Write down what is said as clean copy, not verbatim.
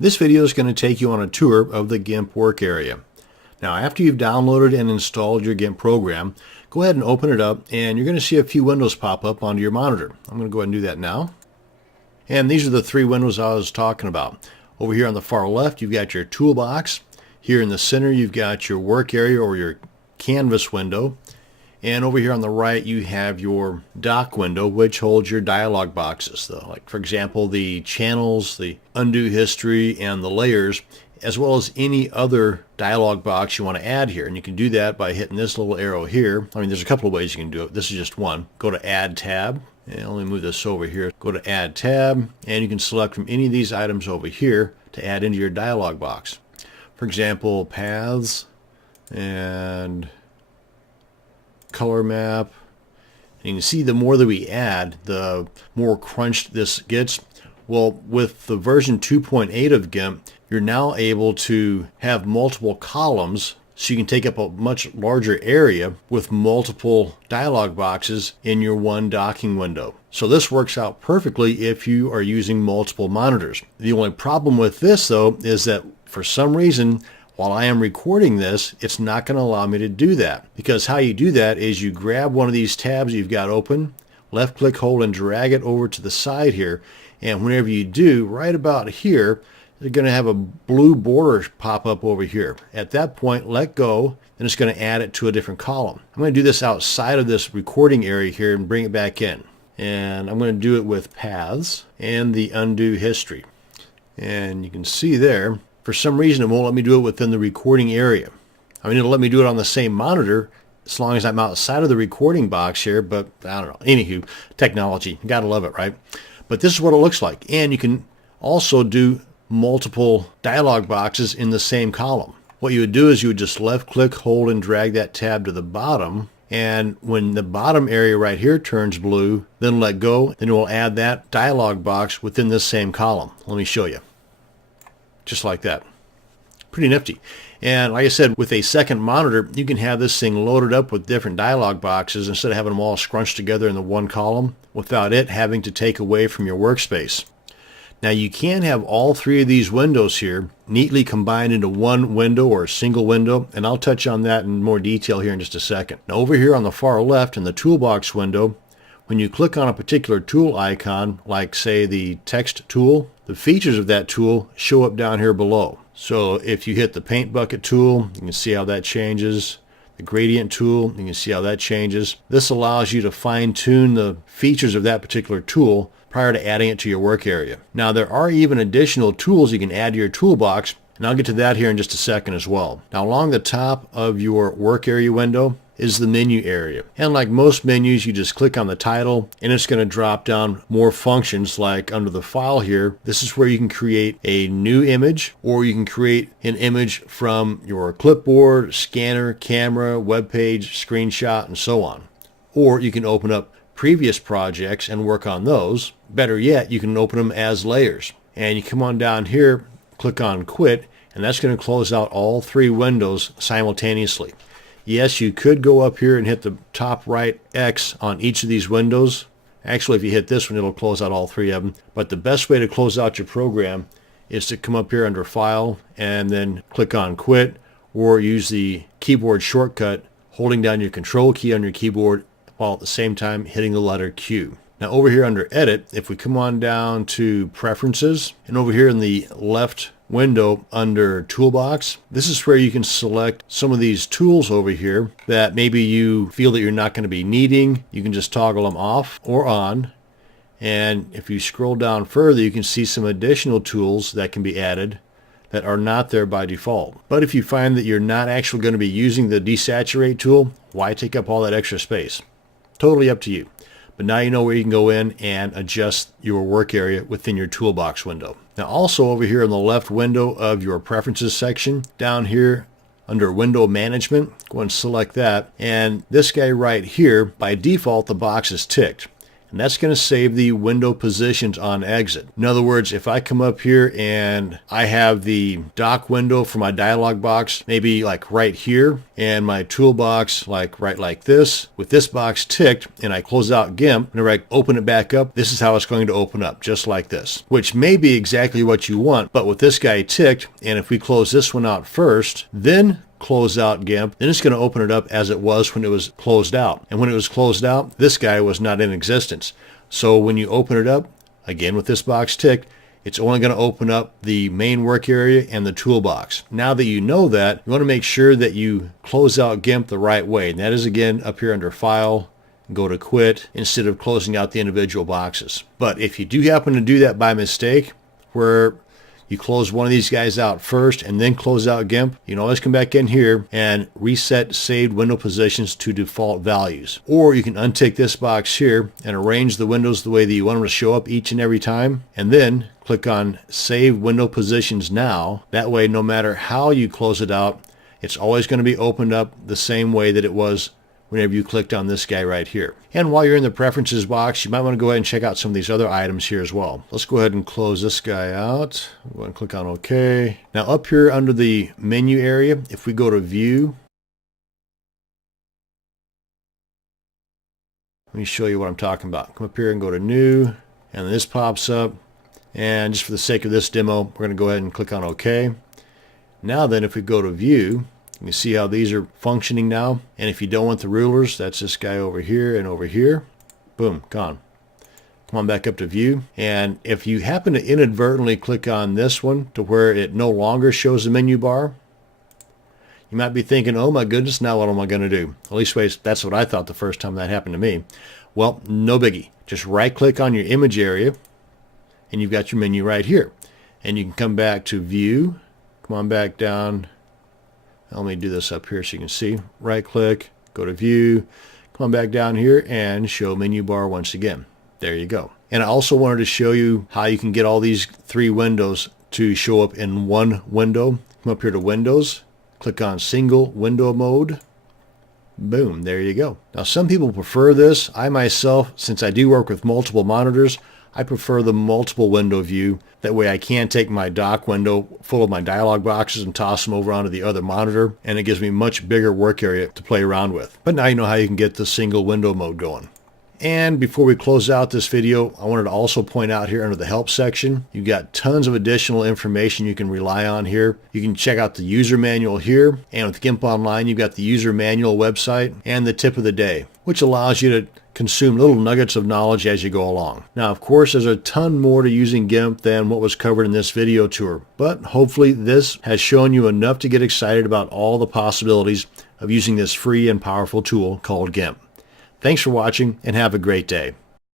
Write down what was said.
This video is going to take you on a tour of the Gimp work area. Now, after you've downloaded and installed your Gimp program, go ahead and open it up, and you're going to see a few windows pop up onto your monitor. I'm going to go ahead and do that now. And these are the three windows I was talking about. Over here on the far left, you've got your toolbox. Here in the center, you've got your work area or your canvas window. And over here on the right, you have your dock window, which holds your dialog boxes, though. Like, for example, the channels, the undo history, and the layers, as well as any other dialog box you want to add here. And you can do that by hitting this little arrow here. I mean, there's a couple of ways you can do it. This is just one. Go to Add Tab. And let me move this over here. Go to Add Tab, and you can select from any of these items over here to add into your dialog box. For example, paths and color map. And you can see the more that we add, the more crunched this gets. Well, with the version 2.8 of Gimp, you're now able to have multiple columns, so you can take up a much larger area with multiple dialog boxes in your one docking window. So this works out perfectly if you are using multiple monitors. The only problem with this, though, is that for some reason, while I am recording this, it's not going to allow me to do that. Because how you do that is you grab one of these tabs you've got open, left click, hold, and drag it over to the side here. And whenever you do, right about here, you're going to have a blue border pop up over here. At that point, let go, and it's going to add it to a different column. I'm going to do this outside of this recording area here and bring it back in. And I'm going to do it with paths and the undo history. And you can see there, for some reason, it won't let me do it within the recording area. I mean, it'll let me do it on the same monitor as long as I'm outside of the recording box here, but I don't know. Anywho, technology, you gotta love it, right? But this is what it looks like. And you can also do multiple dialog boxes in the same column. What you would do is you would just left click, hold, and drag that tab to the bottom. And when the bottom area right here turns blue, then let go, then it will add that dialog box within this same column. Let me show you. Just like that. Pretty nifty. And like I said, with a second monitor, you can have this thing loaded up with different dialog boxes instead of having them all scrunched together in the one column without it having to take away from your workspace. Now you can have all three of these windows here neatly combined into one window or a single window, and I'll touch on that in more detail here in just a second. Now over here on the far left in the toolbox window, when you click on a particular tool icon, like say the text tool, the features of that tool show up down here below. So if you hit the paint bucket tool, you can see how that changes. The gradient tool, you can see how that changes. This allows you to fine-tune the features of that particular tool prior to adding it to your work area. Now there are even additional tools you can add to your toolbox, and I'll get to that here in just a second as well. Now along the top of your work area window is the menu area. And like most menus, you just click on the title and it's going to drop down more functions. Like under the file here, this is where you can create a new image, or you can create an image from your clipboard, scanner, camera, web page, screenshot, and so on. Or you can open up previous projects and work on those. Better yet, you can open them as layers. And you come on down here, click on quit, and that's going to close out all three windows simultaneously. Yes, you could go up here and hit the top right X on each of these windows. Actually, if you hit this one, it'll close out all three of them. But the best way to close out your program is to come up here under File and then click on Quit, or use the keyboard shortcut holding down your Control key on your keyboard while at the same time hitting the letter Q. Now over here under Edit, if we come on down to Preferences, and over here in the left window under Toolbox, this is where you can select some of these tools over here that maybe you feel that you're not going to be needing. You can just toggle them off or on. And if you scroll down further, you can see some additional tools that can be added that are not there by default. But if you find that you're not actually going to be using the Desaturate tool, why take up all that extra space? Totally up to you. But now you know where you can go in and adjust your work area within your toolbox window. Now also over here in the left window of your preferences section, down here under window management, go and select that. And this guy right here, by default, the box is ticked. and that's going to save the window positions on exit. In other words, if I come up here and I have the dock window for my dialog box maybe like right here, and my toolbox like right like this, with this box ticked, and I close out GIMP, whenever I open it back up, this is how it's going to open up, just like this, which may be exactly what you want, but with this guy ticked, and if we close this one out first, then close out GIMP, then it's going to open it up as it was when it was closed out. And when it was closed out, this guy was not in existence. So when you open it up, again with this box ticked, it's only going to open up the main work area and the toolbox. Now that you know that, you want to make sure that you close out GIMP the right way. And that is again up here under File, go to Quit, instead of closing out the individual boxes. But if you do happen to do that by mistake, where you close one of these guys out first and then close out GIMP, you can always come back in here and reset saved window positions to default values. Or you can untick this box here and arrange the windows the way that you want them to show up each and every time, and then click on Save Window Positions Now. That way, no matter how you close it out, it's always going to be opened up the same way that it was whenever you clicked on this guy right here. And while you're in the preferences box, you might want to go ahead and check out some of these other items here as well. Let's go ahead and close this guy out. Go ahead and click on OK. Now up here under the menu area, if we go to View, let me show you what I'm talking about. Come up here and go to New, and this pops up. And just for the sake of this demo, we're going to go ahead and click on OK. Now then, if we go to View, you see how these are functioning now. And if you don't want the rulers, that's this guy over here and over here. Boom, gone. Come on back up to View. And if you happen to inadvertently click on this one to where it no longer shows the menu bar, you might be thinking, oh my goodness, now what am I going to do? At least that's what I thought the first time that happened to me. Well, no biggie. Just right click on your image area and you've got your menu right here. And you can come back to View, come on back down. Let me do this up here so you can see. Right click, go to View, come on back down here and show menu bar once again. There you go. And I also wanted to show you how you can get all these three windows to show up in one window. Come up here to Windows, click on Single Window Mode. Boom, there you go. Now some people prefer this. I myself, since I do work with multiple monitors, I prefer the multiple window view. That way I can take my dock window full of my dialog boxes and toss them over onto the other monitor, and it gives me much bigger work area to play around with. But now you know how you can get the single window mode going. And before we close out this video, I wanted to also point out here under the help section, you've got tons of additional information you can rely on here. You can check out the user manual here, and with GIMP Online, you've got the user manual website and the tip of the day, which allows you to consume little nuggets of knowledge as you go along. Now, of course, there's a ton more to using GIMP than what was covered in this video tour, but hopefully this has shown you enough to get excited about all the possibilities of using this free and powerful tool called GIMP. Thanks for watching and have a great day.